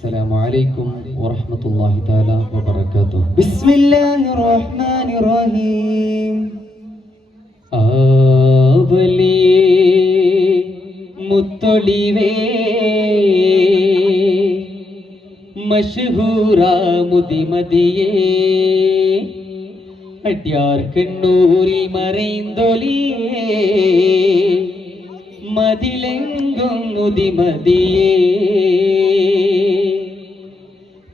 السلام عليكم ورحمة الله تعالى وبركاته. بسم الله الرحمن الرحيم. ആവലി മുത്തൊളിവേ മഷ്ഹൂറ മുദിമതിയേ അട്യാർ കണ്ണൂരിൽ മറൈന്തൊലിയേ മതിലെങ്കും മുദിമതിയേ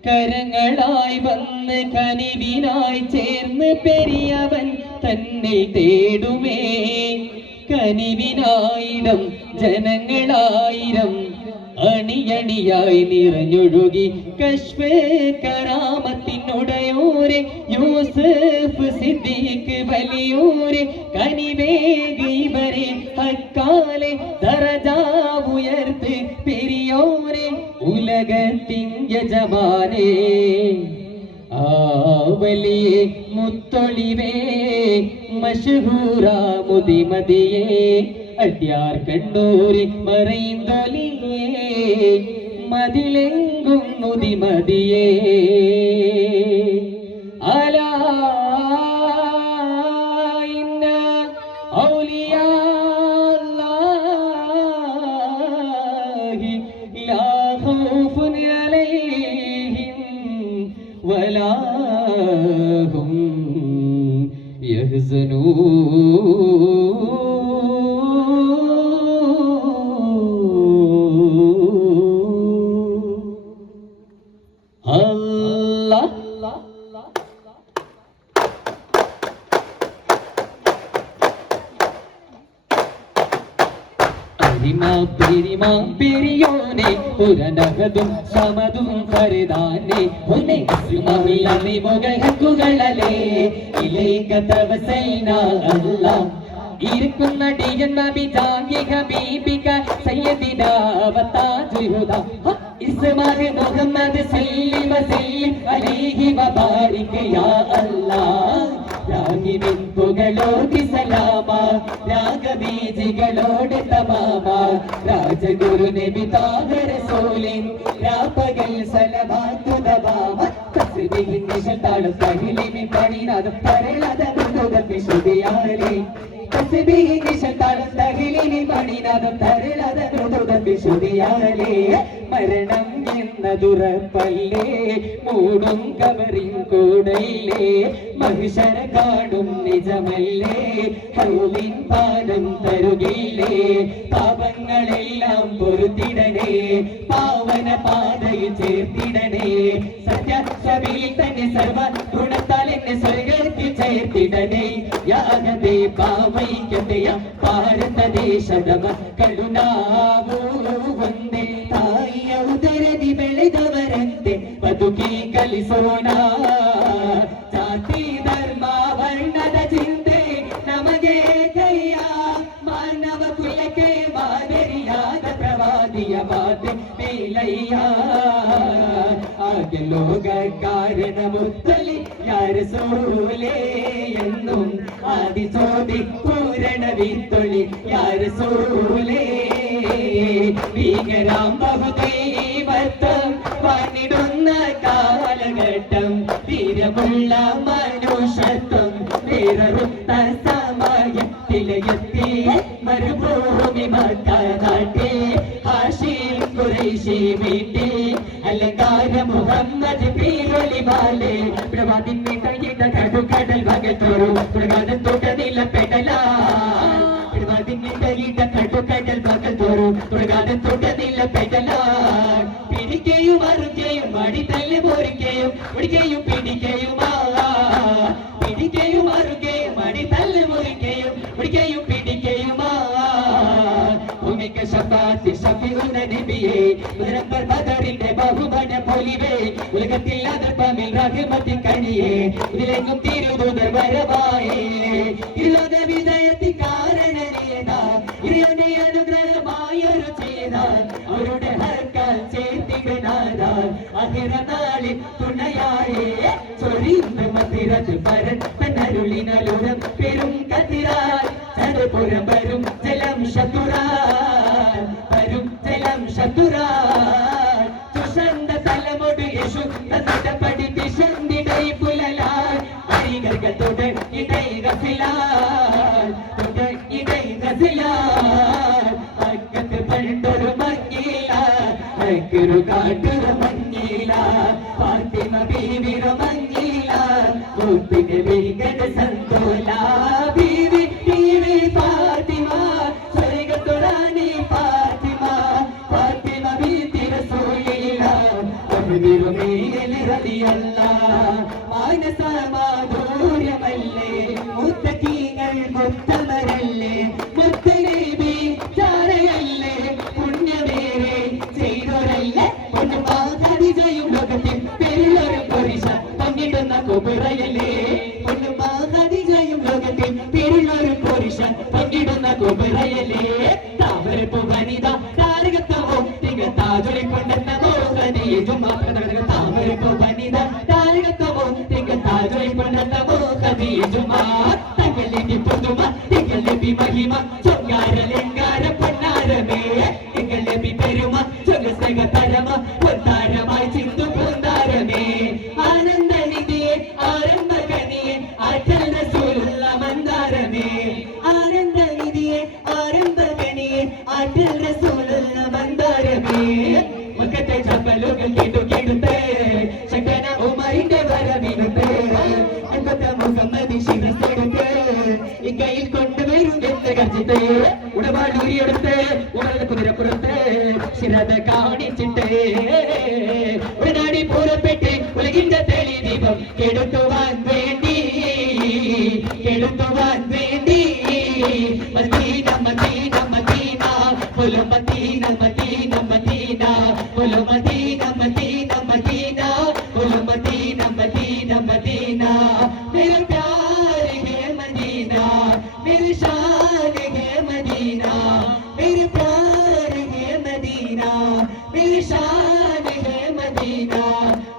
കരങ്ങളായി വന്ന് കനിവിനായി ചേർന്ന് പെരിയവൻ തന്നെ തേടുമേ കനിവിനായിരം ജനങ്ങളായിരം അണിയണിയായി നിറഞ്ഞൊഴുകി കശ്ഫ് കറാമത്തിനുടയോരെ യൂസഫ് സിദ്ദീഖ് വലിയോരെ കനിവേകി ഇവരെ ഹക്കാലെ ദറജ ഉയർത്ത് പെരിയോരെ ഉലകത്തിൻ യജമാനേ ആവലി മുത്തൊളിവേ മഷ്ഹൂറ മുദിമതിയേ അട്യാർ കണ്ണൂരിൽ മറൈന്തൊലിയേ മതിലെങ്കും മുദിമതിയേ അലാ ഇന്ന ഔലിയാ അല്ലാഹി ലാ ഖൗഫുൻ അലൈഹിം വലാ ഹും യഹ്സനൂൻ. പെരിയോനെ പുരനഹതും സമതും ഫർദാനെ ഉന്നെ ഇസ്മാഇലി മുഗഹക്കുകളലേ ഇലൈക തവസൈന അല്ലാഹ് ഇരിക്കുന്ന ഡിയൻ നബി ജാഗി ഹബീബിക സയ്യിദിന വതാജുൽ ഹുദാ ഇസ്മാഇൽ മുഹമ്മദ് സല്ലി വസല്ലി അലൈഹി വബാരിക് യാ അല്ലാഹ് രാഗിവിൻ പുകളോടി സലാമ രാഗബീജികളോട് തമാമ രാജഗുരു നബി താഹ റസൂലിൻ രാപകൽ സലവാത്തു ദവാമ തസ്ബീഹിൻ നിശതാളും തഹ്ലീമിൻ പണിനാദം പരളത മുതുകത്തി ശുദിയാലേ തസ്ബീഹിൻ നിശതാളും തഹ്ലീമിൻ പണിനാദം പരളത മുതുകത്തി ശുദിയാലേ മരണം എന്നതുറപ്പല്ലേ മൂടും കവറിൻ കൂടയില്ലേ മഹിഷര കാണും നിജമല്ലേ ഹൗലിൻ പാനം തരുകില്ലേ പാപങ്ങളെല്ലാം പൊറുത്തിടണേ പാവന പാതയിൽ ചേർത്തിടണേ സത്യസഭയിൽ തന്നെ സർവ ഗുണത്താൽ എന്നെ സ്വർഗത്തിൽ ചേർത്തിടണേ യാഗതേ പാവൈക്യതയ ഭാരതദേശതമ കരുണാവൂ വന്ദേ ತಾಯಿಯ ಉದರದಿ ಬೆಳೆದವರಂತೆ ಬದುಕಿ ಕಲಿಸೋಣ ಜಾತಿ ಧರ್ಮ ವರ್ಣದ ಚಿಂತೆ ನಮಗೆ ಕೈಯ ಮಾನವ ಕುಲಕ್ಕೆ ಮಾದರಿಯಾದ ಪ್ರವಾದಿಯ ಮಾತೆ ಮೇಲಯ್ಯ ആകെ ലോക കാരണ മുത്തലി യാർ സോലേ എന്നും ആദിചോദി പൂരണ വിത്തൊളി യാർ സോലേ ഭീകരാം ബഹുദൈവത്വം പണിടുന്ന കാലഘട്ടം തീരമുള്ള മനുഷ്യത്വം വേറൊത്ത സമയത്തിലെത്തി മരുഭൂമി മക്ക നാട്ടി ഹാഷിം ഖുറൈശി വീട്ടി അലങ്കാര മുഹമ്മദ് പീരൊളി വാലേ പ്രവാദിന്റെ കയ്യിട്ട കടൽ ഭഗത്തോരു പ്രകാരം തൊട്ട നിലപ്പെടല പ്രവാദിന്റെ കയ്യിട്ട കടൽ ഭഗത്തോരു പ്രകാരം തൊട്ട നിലപ്പെടല പിടിക്കുകയും അറുകയും അടിത്തല്ല് പോരിക്കുകയും ഒടിക്കുകയും പിടിക്കുകയുമാ പിടിക്കുകയും അറുകയും അടിത്തല്ല് മുറിക്കുകയും ഒടിക്കുകയും പിടിക്കുകയുമാ ഭൂമിക്ക് ശബ്ദാത്തി ശഫിഉന നബിയേ മുദറബ്ബർ ബദറിന്റെ ബഹുബന പൊലിവേ ഉലകത്തിൽ അതിർപ്പമിൽ റഹ്മത്തിൻ കണിയേ ഇതിലെങ്ങും തിരുദൂതർ വരവായേ ഇരുലോക വിജയത്തിൻ കാരണനേതാ ഇറിയോന്റെ അനുഗ്രഹമായൊരു ചെയ്താൽ അവരുടെ ഹർക്കാൽ ചേർത്തികനാതാൽ അഹിറ നാളിൽ തുണയായേ ചൊരിയുന്ന മതിരത്ത് പരൻ തന്നരുളിനലുരം പെരും കതിരാൽ ചതുപുരം വരും ജലം ശതുരാൽ വരും ജലം ശതുരാൽ ചുഷന്ത തല ബക്കറു കാട്ടുക മഞ്ഞില ഫാത്തിമ ബീവിറ മഞ്ഞില മുത്തിന്റെ വീകട സന്തോല ബീവി ബീവി ഫാത്തിമ സ്വർഗത്തുറാനി ഫാത്തിമ ഫാത്തിമ ബീതി റസൂലില്ല അഹ്ദിറുമീലി റളിയല്ലാഹ് മാനസമാധുര്യമല്ലേ മുത്തഖീങ്ങൾ മുത്തമരല്ലേ മുത്തനബി ചാരയല്ലേ പുണ്യമേറെ ചെയ്തോരല്ലേ പൊന്നുമാ ഖദീജയും ലോകത്തിൽ പേരുള്ളൊരു പുരുഷ പങ്കിടുന്ന കുബറയല്ലേ പൊന്നുമാ ഖദീജയും ലോകത്തിൽ പേരുള്ളൊരു പുരുഷ പങ്കിടുന്ന കുബറയല്ലേ താമരപ്പൂ വനിത താരകത്തമോ തികത്താജൊളിക്കൊണ്ടെന്നമോ ഖദീജും താമരപ്പൂ വനിത താരകത്തമോ തികത്താജൊളിക്കൊണ്ടെന്നമോ ഖദീജുമാ തങ്കലിന്റെ പുതുമ തിങ്കലബി മഹിമ ചൊങ്കാരലങ്കാര പൊന്നാരമേ തിങ്കലബി പെരുമ ചൊഗസ്തക തരമ പൊന്നാരമായി ചിന്തു പൊന്നാരമേ ആനന്ദനിധിയെ ആരംഭകനിയെ ആറ്റൽ റസൂലുള്ള മന്ദാരമേ ആനന്ദനിധിയെ ആരംഭകനിയെ ആറ്റൽ റസൂലുള്ള മന്ദാരമേ മുഖത്തെ ചപ്പലുകൾ കേട്ടുകേടുത്തേ ശക്തന ഉമറിന്റെ വരവിനുത്തേ അൻപത്ത മുഹമ്മദി ശിരസെടുത്ത് ഈ കയ്യിൽ കൊണ്ടുവരും എന്ന് ഗർജിത്തേ ഉടപാടൂരിയെടുത്ത് ഉടനെ കുതിരപ്പുറത്ത് ശിരത കാണിച്ചിട്ടേ ഉടനാടി പൂരപ്പെട്ട് ഉലകിന്റെ തെളി ദീപം കെടുത്തുവാൻ വേണ്ടി മദീന മദീന മദീന ബോലോ മദീന മദീന മദീന ബോലോ മദീന മദീന മദീന ബോലോ മദീന മദീന മദീന मेरे प्यार है मदीना मेरी शान है मदीना मेरे प्यार है मदीना मेरी शान है मदीना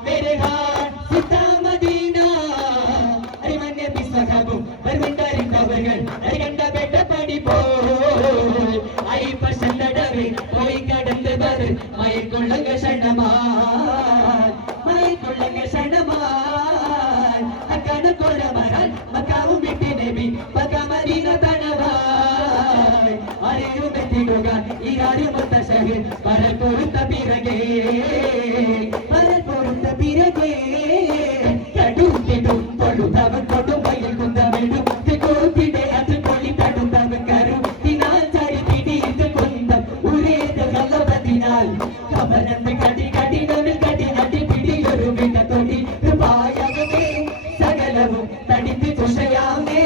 मेरे हाथ सीता मदीना अरे मन्ने बिसखबु बरविंदरिंदवर्गल अरे गंड बेट पड़ी पो आई पसंदडवे कोई கடந்து வர் மயக்குள்ளங்க சண்டமான் மயக்குள்ளங்க சண்டமான் அக்கன கொரமரால் மக்காவும் விட்டு நபி மக்கா மதீனா தனவாய் அரியும் வெட்டிடுக ஈராறு முத்தஷஹிர் மரல் பொருத்த பிறகே கடுத்திடும் பொழுதவன் கொடும் வயல் குந்தவிடும் திகோத்திடே அது பொலி தடுந்தவன் கருத்தினால் சரி திடீர்ந்து குந்தம் உரேது கலவதினால் கமலந்து கடி கடினவில் கடி அடி பிடியொரு விட தொடி பாயகமே சகலவும் தடித்து துஷையாமே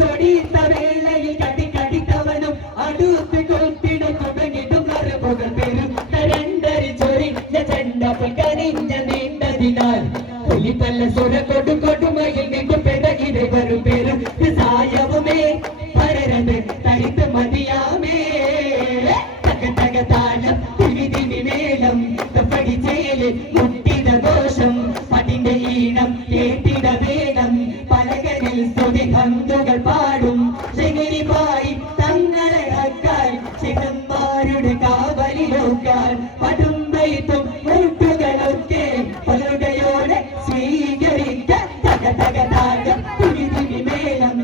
சொடித்த வேளையில் கடி கடித்தவனும் அடுத்து கொத்திட തുടങ്ങിടും മറുപുകൾ പെരും തരണ്ടരി ചൊരിഞ്ഞ ചെണ്ടപ്പൽ കനിഞ്ഞ നീണ്ടതിനാൽ പുലിപ്പല്ല സുര കൊടു കൊടുമയിൽ നിന്നു പെടകിടെ വരും പെരും സായവുമേ പരരത് തരിത്ത് മതിയാമേ തക തക താളം തിമി തിമി മേളം പഠിച്ചേല് മുട്ടിത ദോഷം പതിന്റെ ഈണം കേട്ടിട വേണം പലകരിൽ സ്തുതി ഹന്തുകൾ പാടും ശകരിപ്പായി തങ്ങളെ ഹക്കാൽ ചിഹന്മാരുടെ കാവലിലോക്കാൻ പടുമ്പൈത്തും മുട്ടുകളൊക്കെ പലരുടെയോടെ സ്വീകരിക്ക തക തക താകം തിമി തിമി മേളം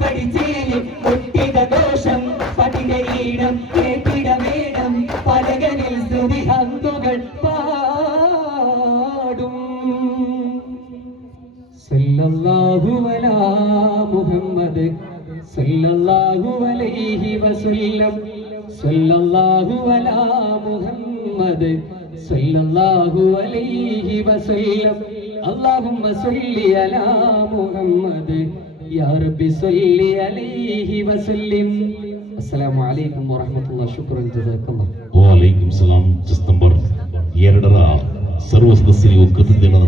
പഠിച്ചേല് മുട്ടിത ദോഷം പതിന്റെ ഈണം കേട്ടിട വേണം പലകരിൽ സ്തുതി ഹന്തുകൾ പാടും സല്ലല്ലാഹു അലാ മുഹമ്മദ് സല്ലല്ലാഹു അലൈഹി വസല്ലം സല്ലല്ലാഹു അലാ മുഹമ്മദ് സല്ലല്ലാഹു അലൈഹി വസല്ലം അല്ലാഹുമ്മ സല്ലി അലാ മുഹമ്മദ് യാ റബ്ബി സല്ലി അലൈഹി വസല്ലം. അസ്സലാമു അലൈക്കും വറഹ്മത്തുള്ളാഹി ശുക്രൻ ജസാക്കല്ലാഹ്. ವಾಲೈಕುಂ ಸಲಾಂ. ಜಸ್ ನಂಬರ್ 2 ಸರ್ವ ಸದಸ್ಯರಿಗೂ ಕೃತಜ್ಞತೆಗಳನ್ನು